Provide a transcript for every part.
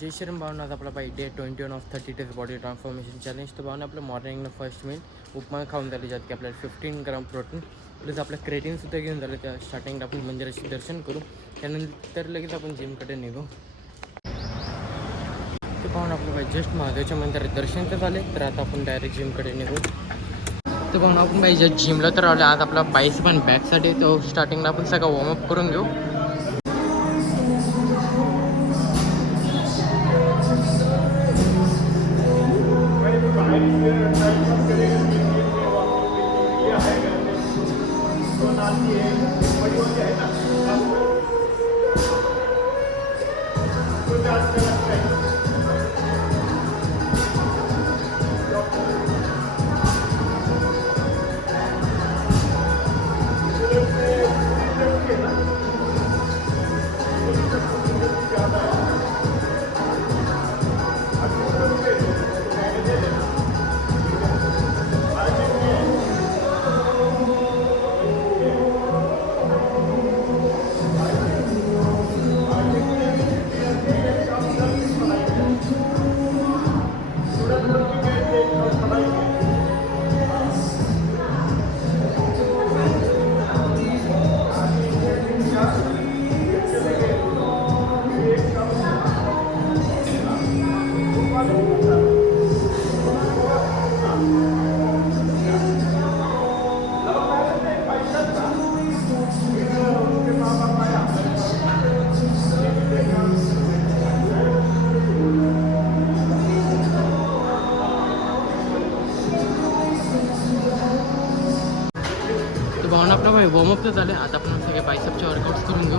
जय श्रीराम भावना. आज आपला बाई day 21 of 30 days body transformation challenge. तर भावना आपलं मॉर्निंगनं फर्स्ट मील उपमा खाऊन झाली, ज्यात की आपल्याला 15 ग्राम प्रोटीन प्लस आपलं क्रेटिनसुद्धा घेऊन झालं. त्या स्टार्टिंगला आपण मंदिराचे दर्शन करू, त्यानंतर लगेच आपण जिमकडे निघू. ते पाहून आपलं बाई जस्ट महादेवच्या मंदिरात दर्शन तर झाले, तर आता आपण डायरेक्ट जिमकडे निघू. तर पाहून आपण बाई जस्ट जिमला तर आलो. आज आपला बाईस पण बॅकसाठी, तो स्टार्टिंगला आपण सगळं वॉर्मअप करून घेऊ. भावना आपला भाई वॉर्मअप तर झाले. आता आपण सगळे बायसेपचे वर्कआउट्स करून घेऊ.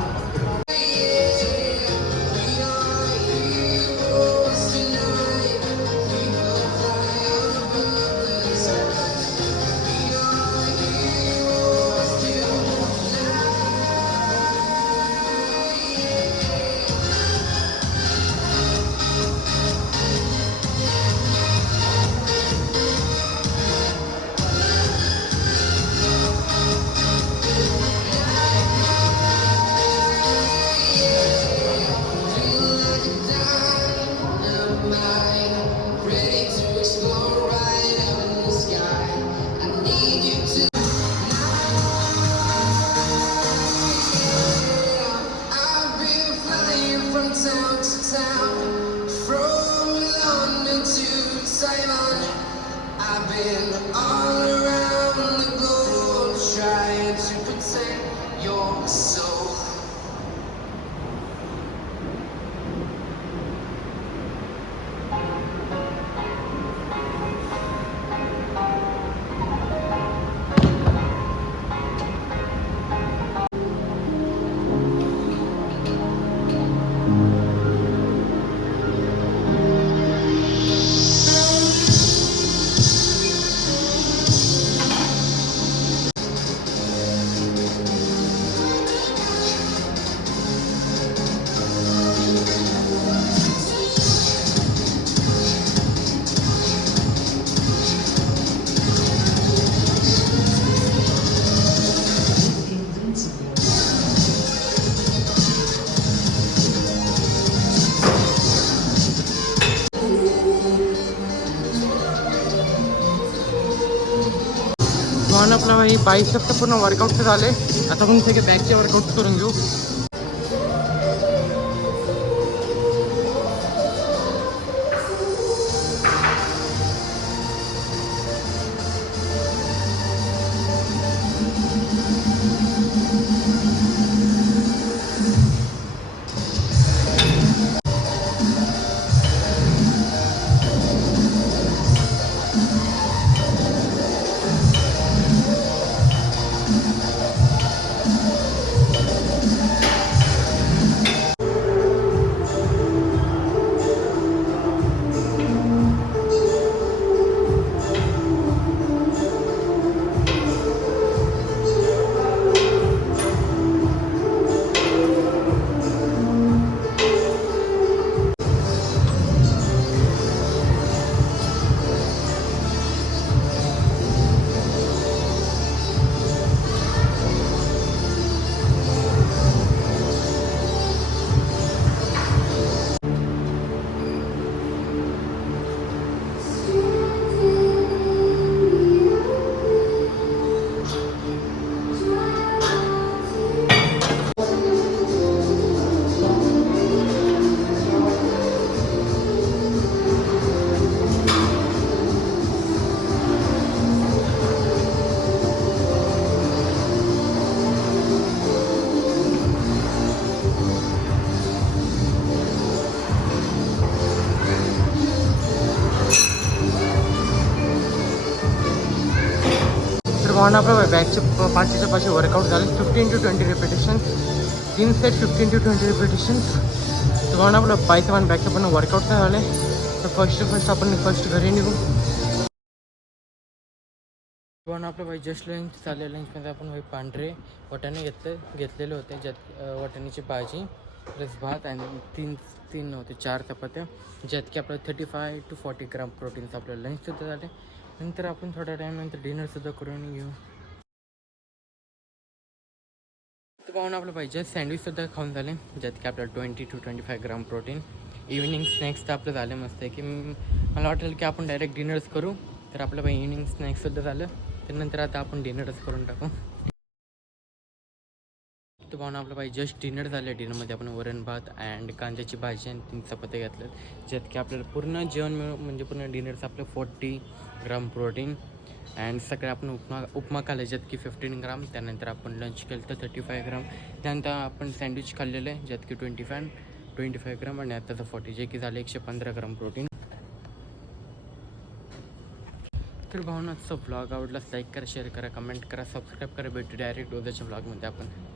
म्हणून आपला भाई बायसेप तर पूर्ण वर्कआउट झाले. आता आपण सगळे बॅकचे वर्कआउट करून घेऊ. भावना आपलं बॅकचे पाठीच्या पाठी वर्कआउट झाले 15 to 20 repetition, 3 set 15 to 20 repetitions. तर भावना आपलं बायसेप आणि बॅकचं पण वर्कआउट झालं आहे. तर फर्स्ट आपण घरी निघू. पण आपलं भाई जस्ट लंच चालले. लंचमध्ये आपण भाई पांढरे वाटाणे घेतलेले होते, ज्यात वाटाण्याची भाजी प्लस भात आणि तीन होते 4 चपात्या, ज्यात की आपलं 35 to 40 ग्राम प्रोटीन्स आपलं लंचसुद्धा झाले. नंतर आपण थोड्या टाईमनंतर डिनरसुद्धा करून घेऊ. तर पाहून आपलं पाहिजे सँडविचसुद्धा खाऊन झाले, ज्यात की आपल्याला 20 to 25 gram protein. Evening snacks तर आपलं झालं मस्त आहे की मला वाटेल की आपण डायरेक्ट डिनर्स करू. तर आपलं भाई इव्हिनिंग स्नॅक्ससुद्धा झालं. त्यानंतर आता आपण डिनरच करून टाकू. तर पाहून आपलं भाई जस्ट डिनर झालं. डिनरमध्ये आपण वरण भात अँड कांद्याची भाजी आणि 3 चपात्या घेतल्यात, ज्यात की आपल्याला पूर्ण जेवण मिळून म्हणजे पूर्ण डिनरचं आपलं 40 ग्राम प्रोटीन. अँड सकाळी आपण उपमा खाल्ला, ज्यात की 15 ग्राम. त्यानंतर आपण लंच केलं तर 35 ग्राम. त्यानंतर आपण सँडविच खाल्लेलं आहे, ज्यात की 25 ग्राम आणि आताचं 40, जे की झालं 115 ग्राम प्रोटीन. तर भावनाचा ब्लॉग आवडलाच लाईक करा, शेअर करा, कमेंट करा, सबस्क्राईब करा. भेटू डायरेक्ट उद्याच्या ब्लॉगमध्ये आपण.